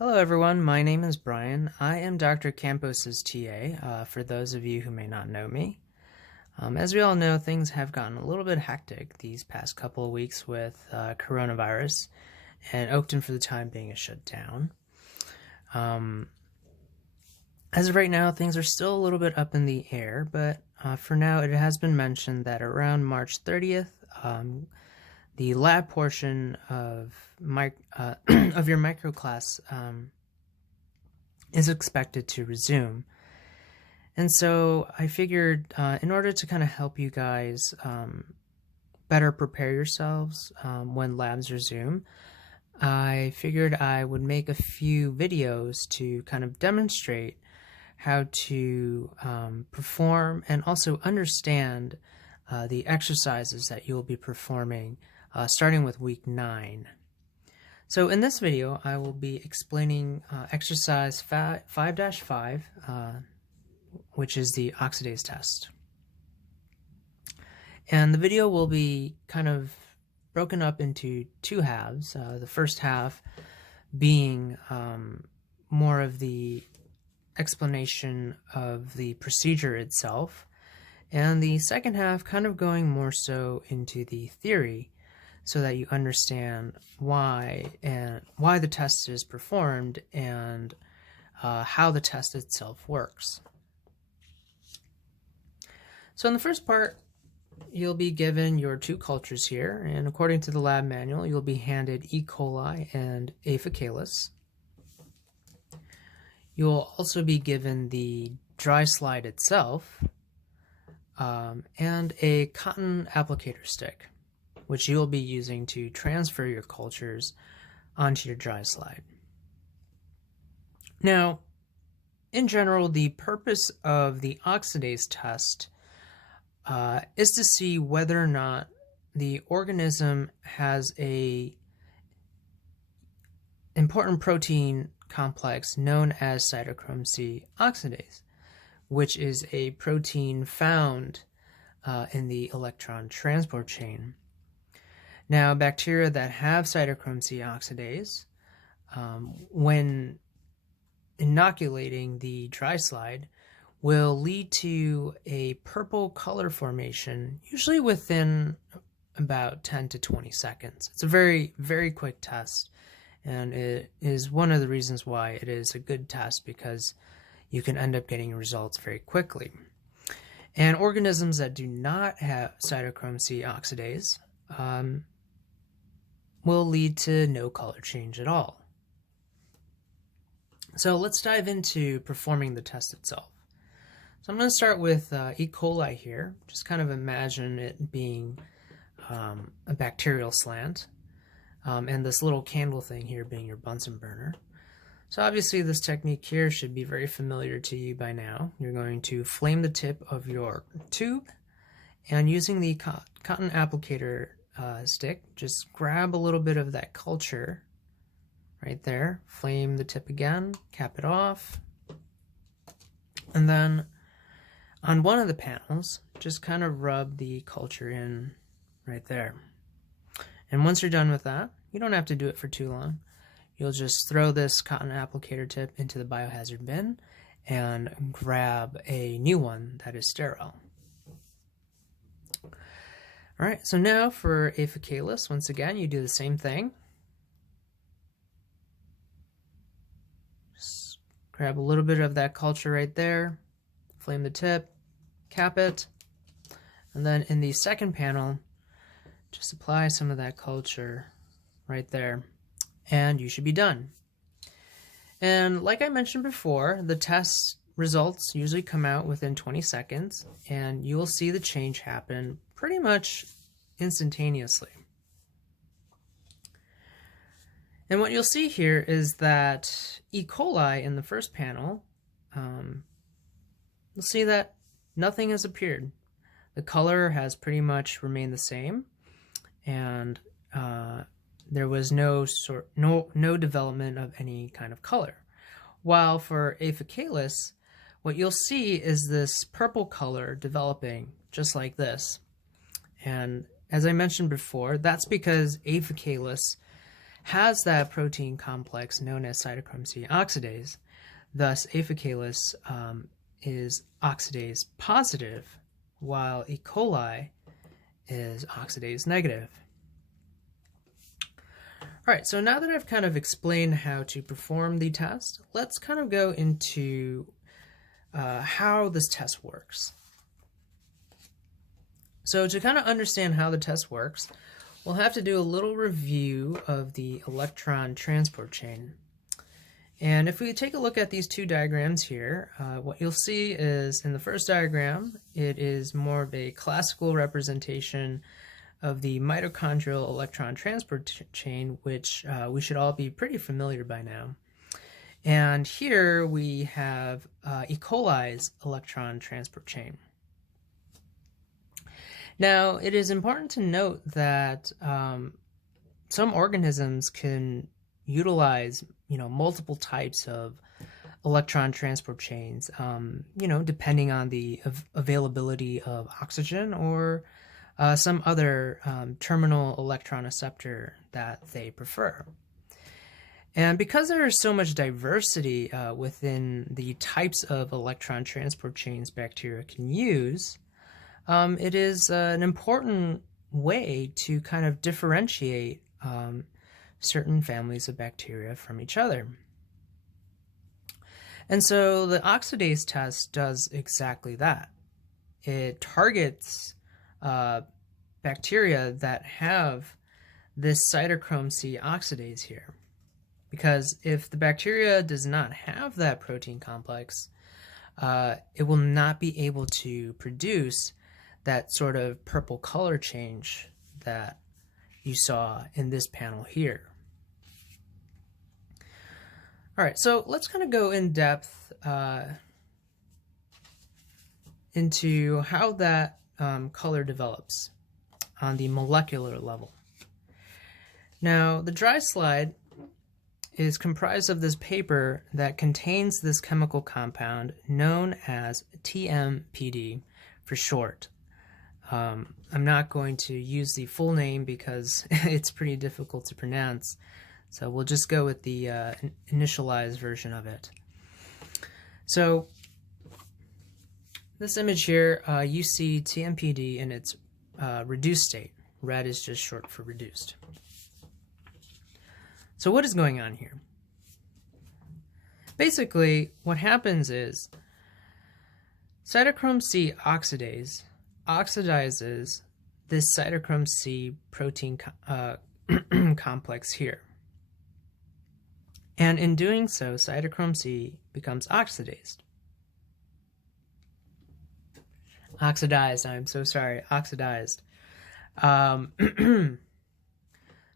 Hello everyone, my name is Brian. I am Dr. Campos's TA, for those of you who may not know me. As we all know, things have gotten a little bit hectic these past couple of weeks with coronavirus, and Oakton for the time being is shut down. As of right now, things are still a little bit up in the air, but for now it has been mentioned that around March 30th, the lab portion of of your microclass is expected to resume. And so I figured in order to kind of help you guys better prepare yourselves when labs resume, I figured I would make a few videos to kind of demonstrate how to perform and also understand the exercises that you'll be performing starting with week 9. So in this video, I will be explaining exercise 5-5, which is the oxidase test. And the video will be kind of broken up into two halves. The first half being more of the explanation of the procedure itself, and the second half kind of going more so into the theory, so that you understand why the test is performed and how the test itself works. So in the first part, you'll be given your two cultures here, and according to the lab manual, you'll be handed E. coli and A. faecalis. You'll also be given the dry slide itself and a cotton applicator stick, which you'll be using to transfer your cultures onto your dry slide. Now, in general, the purpose of the oxidase test is to see whether or not the organism has a important protein complex known as cytochrome C oxidase, which is a protein found in the electron transport chain. Now, bacteria that have cytochrome C oxidase, when inoculating the dry slide, will lead to a purple color formation, usually within about 10 to 20 seconds. It's a very, very quick test, and it is one of the reasons why it is a good test, because you can end up getting results very quickly. And organisms that do not have cytochrome C oxidase will lead to no color change at all. So let's dive into performing the test itself. So I'm going to start with E. coli here. Just kind of imagine it being a bacterial slant, and this little candle thing here being your Bunsen burner. So obviously this technique here should be very familiar to you by now. You're going to flame the tip of your tube, and using the cotton applicator stick, just grab a little bit of that culture right there, flame the tip again, cap it off, and then on one of the panels, just kind of rub the culture in right there. And once you're done with that, you don't have to do it for too long. You'll just throw this cotton applicator tip into the biohazard bin and grab a new one that is sterile. All right, so now for A. faecalis, once again, you do the same thing. Just grab a little bit of that culture right there, flame the tip, cap it, and then in the second panel, just apply some of that culture right there, and you should be done. And like I mentioned before, the test results usually come out within 20 seconds, and you will see the change happen pretty much instantaneously. And what you'll see here is that E. coli in the first panel, you'll see that nothing has appeared. The color has pretty much remained the same, and there was no development of any kind of color. While for A. faecalis, what you'll see is this purple color developing just like this. And as I mentioned before, that's because A. faecalis has that protein complex known as cytochrome C oxidase. Thus, A. faecalis is oxidase positive, while E. coli is oxidase negative. All right, so now that I've kind of explained how to perform the test, let's kind of go into how this test works. So to kind of understand how the test works, we'll have to do a little review of the electron transport chain. And if we take a look at these two diagrams here, what you'll see is in the first diagram, it is more of a classical representation of the mitochondrial electron transport chain, which we should all be pretty familiar by now. And here we have E. coli's electron transport chain. Now, it is important to note that some organisms can utilize, multiple types of electron transport chains, depending on the availability of oxygen or some other terminal electron acceptor that they prefer. And because there is so much diversity within the types of electron transport chains bacteria can use, it is an important way to kind of differentiate certain families of bacteria from each other. And so the oxidase test does exactly that. It targets bacteria that have this cytochrome C oxidase here. Because if the bacteria does not have that protein complex, it will not be able to produce that sort of purple color change that you saw in this panel here. All right, so let's kind of go in depth into how that color develops on the molecular level. Now, the dry slide is comprised of this paper that contains this chemical compound known as TMPD for short. I'm not going to use the full name because it's pretty difficult to pronounce, so we'll just go with the initialized version of it. So this image here, you see TMPD in its reduced state. Red is just short for reduced. So what is going on here? Basically, what happens is cytochrome C oxidase oxidizes this cytochrome C protein complex here. And in doing so, cytochrome C becomes oxidized. I'm so sorry, oxidized.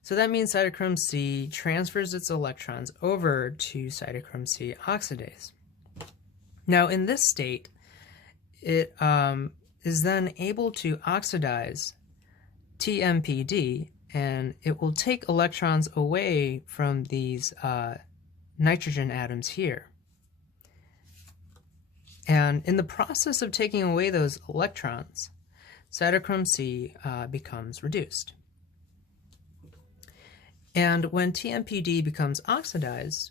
So that means cytochrome C transfers its electrons over to cytochrome C oxidase. Now in this state, it is then able to oxidize TMPD, and it will take electrons away from these nitrogen atoms here. And in the process of taking away those electrons, cytochrome C becomes reduced. And when TMPD becomes oxidized,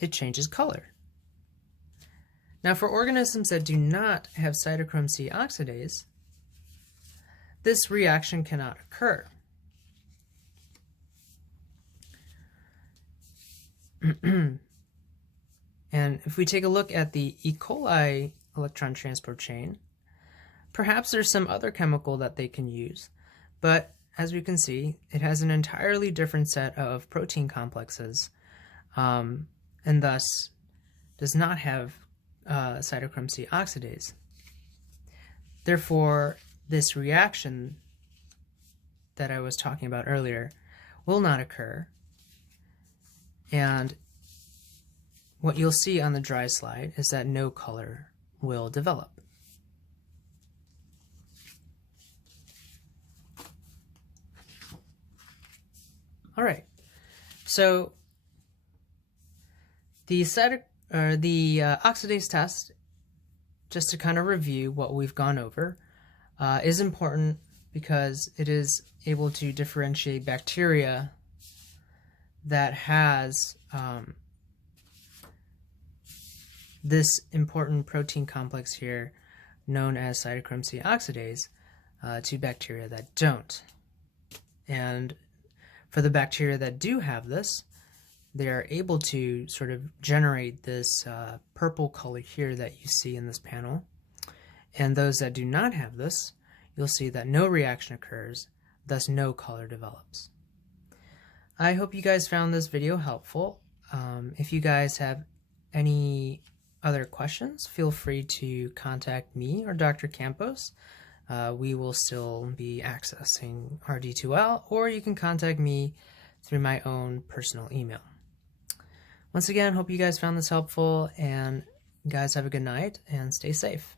it changes color. Now, for organisms that do not have cytochrome C oxidase, this reaction cannot occur. And if we take a look at the E. coli electron transport chain, perhaps there's some other chemical that they can use, but as we can see, it has an entirely different set of protein complexes, and thus does not have cytochrome C oxidase. Therefore, this reaction that I was talking about earlier will not occur, and what you'll see on the dry slide is that no color will develop. All right, so the oxidase test, just to kind of review what we've gone over, is important because it is able to differentiate bacteria that has this important protein complex here known as cytochrome C oxidase to bacteria that don't. And for the bacteria that do have this, they are able to sort of generate this purple color here that you see in this panel. And those that do not have this, you'll see that no reaction occurs, thus no color develops. I hope you guys found this video helpful. If you guys have any other questions, feel free to contact me or Dr. Campos. We will still be accessing RD2L, or you can contact me through my own personal email. Once again, hope you guys found this helpful, and guys have a good night and stay safe.